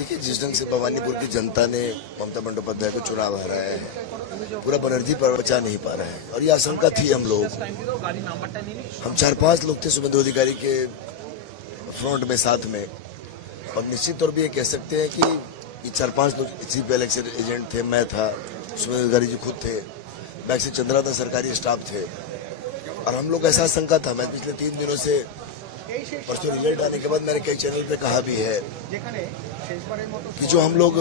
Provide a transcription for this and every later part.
देखिए, जिस ढंग से भवानीपुर की जनता ने ममता बंदोपाध्याय को चुनाव हराया है, पूरा बनर्जी पर बचा नहीं पा रहा है। और ये आशंका थी हम लोग, हम 4-5 लोग थे शुभेंदु अधिकारी के फ्रंट में, साथ में। और निश्चित तौर पर ये कह सकते हैं कि ये 4-5 लोग चीफ इलेक्शन एजेंट थे, मैं था, शुभेंदु अधिकारी जी खुद थे, बैक से चंद्रा था, सरकारी स्टाफ थे। और हम लोग ऐसा आशंका था, मैं पिछले 3 दिनों से, परसों रिजल्ट आने के बाद मैंने कई चैनल पे कहा भी है कि जो हम लोग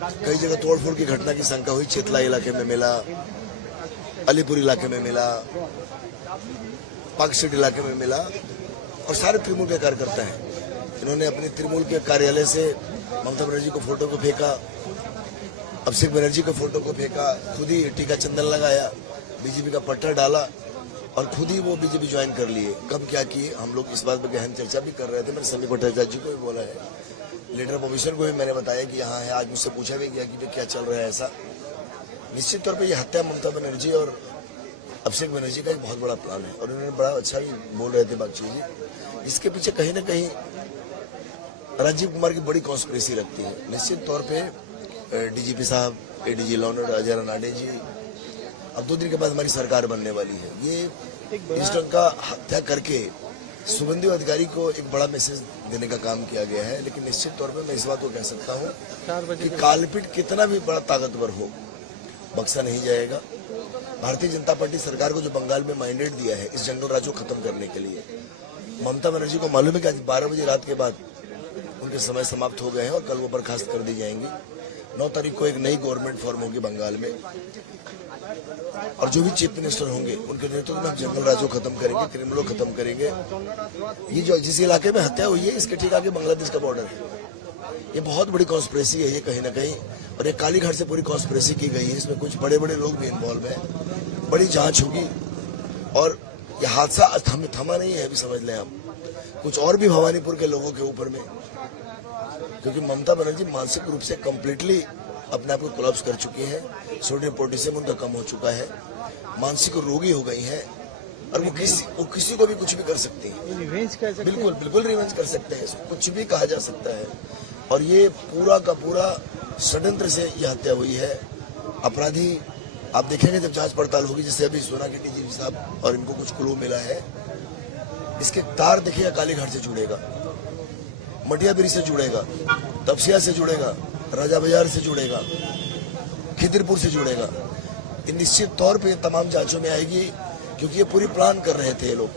कई जगह तोड़फोड़ की घटना की शंका हुई, चेतला इलाके में मिला, अलीपुर इलाके में मिला, पार्क स्ट्रीट इलाके में मिला, और सारे तृणमूल के कार्यकर्ता हैं। इन्होंने अपने तृणमूल के कार्यालय से ममता बनर्जी को फोटो को फेंका, अभिषेक बनर्जी को फोटो को फेंका, खुद ही टीका चंदन लगाया, बीजेपी का पट्टा डाला और खुद ही वो बीजेपी ज्वाइन कर लिए। कब क्या किए, हम लोग इस बात पर गहन चर्चा भी कर रहे थे। मैंने समीप भट्टाचार्य जी को भी बोला है, लीडर ऑफ ऑपोजिशन को भी मैंने बताया कि यहाँ है। आज मुझसे पूछा भी गया कि क्या चल रहा है ऐसा। निश्चित तौर पर यह हत्या ममता बनर्जी और अभिषेक बनर्जी का एक बहुत बड़ा प्लान है, और उन्होंने बड़ा अच्छा ही बोल रहे थे बातचीत जी। इसके पीछे कहीं ना कहीं राजीव कुमार की बड़ी कॉन्स्पिरेसी लगती है। निश्चित तौर पे डीजीपी साहब, ADG law and Ajay Ranade ji, अब 2 दिन के बाद हमारी सरकार बनने वाली है। ये इस ढंग का हत्या करके शुभेंदु अधिकारी को एक बड़ा मैसेज देने का काम किया गया है। लेकिन निश्चित तौर पे मैं इस बात को कह सकता हूँ कि कालपीट कितना भी बड़ा ताकतवर हो, बख्शा नहीं जाएगा। भारतीय जनता पार्टी सरकार को जो बंगाल में मैंडेट दिया है इस जंगल राज को खत्म करने के लिए, ममता बनर्जी को मालूम है कि आज 12 बजे रात के बाद उनके समय समाप्त हो गए हैं और कल वो बर्खास्त कर दी जाएंगी। 9 तारीख को एक नई गवर्नमेंट फॉर्म होगी बंगाल में, और जो भी चीफ मिनिस्टर होंगे उनके नेतृत्व में हम जंगल राज को खत्म करेंगे, क्रिमिनलों को खत्म करेंगे। ये जो जिस इलाके में हत्या हुई है इसके ठीक आगे बांग्लादेश का बॉर्डर है। ये बहुत बड़ी कॉन्स्पिरेसी है ये कहीं ना कहीं, और ये कालीघाट से पूरी कॉन्स्पिरेसी की गई है। इसमें कुछ बड़े बड़े लोग भी इन्वॉल्व हैं। बड़ी जांच होगी, और ये हादसा थमा नहीं है अभी, समझ लें आप। कुछ और भी भवानीपुर के लोगों के ऊपर में, क्योंकि ममता बनर्जी मानसिक रूप से कंप्लीटली अपने आप को कोलैप्स कर चुकी है। सोडियम पोटेशियम उनका कम हो चुका है, मानसिक रोगी हो गई है, और वो किसी को भी कुछ भी कर सकती है। बिल्कुल रिवेंज कर सकते हैं, कुछ भी कहा जा सकता है। और ये पूरा का पूरा षड्यंत्र से यह हत्या हुई है। अपराधी आप देखेंगे जब जांच पड़ताल होगी, जैसे अभी सोना के डीजीपी साहब और इनको कुछ क्लू मिला है, इसके तार देखिएगा, कालीघाट से जुड़ेगा, मटियाबिरी से जुड़ेगा, तपसिया से जुड़ेगा, राजा बाजार से जुड़ेगा, खिदिरपुर से जुड़ेगा। ये निश्चित तौर पे तमाम जांचों में आएगी, क्योंकि ये पूरी प्लान कर रहे थे ये लोग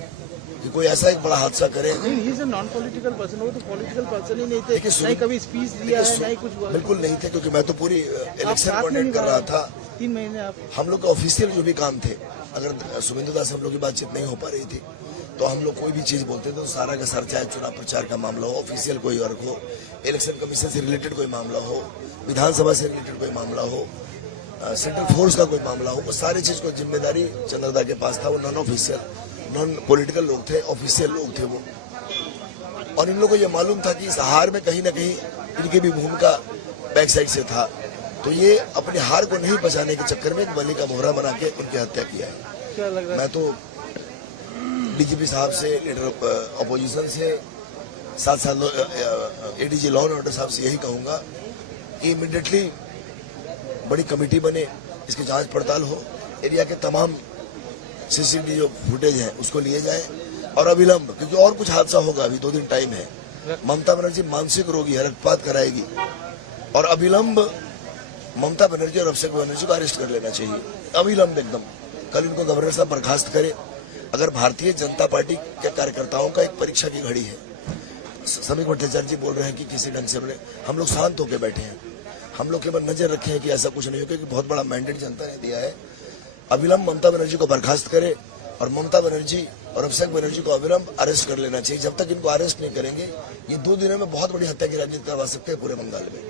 कि कोई ऐसा एक बड़ा हादसा करे। नॉन पॉलिटिकल पर्सन, वो तो पॉलिटिकल पर्सन ही नहीं थे, नहीं कभी स्पीच दिया है, नहीं कुछ बिल्कुल नहीं थे, क्योंकि मैं तो पूरी इलेक्शन कोऑर्डिनेट कर रहा था 3 महीने। आप हम लोग का ऑफिशियल जो भी काम थे, अगर शुभेंदु दास हम लोग की बातचीत नहीं हो पा रही थी तो हम लोग कोई भी चीज बोलते थे तो सारा का सारा, चाहे चुनाव प्रचार का मामला हो, ऑफिशियल कोई वर्क हो, इलेक्शन कमीशन से रिलेटेड कोई मामला हो, विधानसभा से रिलेटेड कोई मामला हो, सेंट्रल फोर्स का कोई मामला हो, वो सारी चीज को जिम्मेदारी चंद्रदा के पास था। वो नॉन ऑफिशियल, नॉन पॉलिटिकल लोग थे, ऑफिशियल लोग थे वो। और इन लोगों को ये मालूम था कि इस हार में कहीं ना कहीं इनकी भी भूमिका बैक साइड से था, तो ये अपनी हार को नहीं बचाने के चक्कर में एक बलि का मोहरा बना के उनकी हत्या किया है। क्या लग रहा है? मैं तो डीजीपी साहब से, लीडर ऑफ ऑपोजिशन से, साथ एडीजी लॉ एंड ऑर्डर साहब से यही कहूंगा कि इमीडिएटली बड़ी कमेटी बने, इसकी जांच पड़ताल हो, एरिया के तमाम सीसीटीवी जो फुटेज है उसको लिए जाए, और अविलंब, क्योंकि और कुछ हादसा होगा, अभी 2 दिन टाइम है। ममता बनर्जी मानसिक रोगी है, रक्तपात कराएगी, और अविलंब ममता बनर्जी और अभिषेक बनर्जी को अरेस्ट कर लेना चाहिए, अविलंब एकदम। कल इनको गवर्नर साहब बर्खास्त करे। अगर भारतीय जनता पार्टी के कार्यकर्ताओं का एक परीक्षा की घड़ी है, समीप भट्टाचार्य जी बोल रहे हैं कि किसी ढंग से हम लोग शांत होकर बैठे हैं, हम लोग केवल नजर रखे हैं कि ऐसा कुछ नहीं हो, क्योंकि बहुत बड़ा मैंडेट जनता ने दिया है। अविलंब ममता बनर्जी को बर्खास्त करे, और ममता बनर्जी और अभिषेक बनर्जी को अविलंब अरेस्ट कर लेना चाहिए। जब तक इनको अरेस्ट नहीं करेंगे, ये 2 दिनों में बहुत बड़ी हत्या की राजनीति करवा सकते हैं पूरे बंगाल में।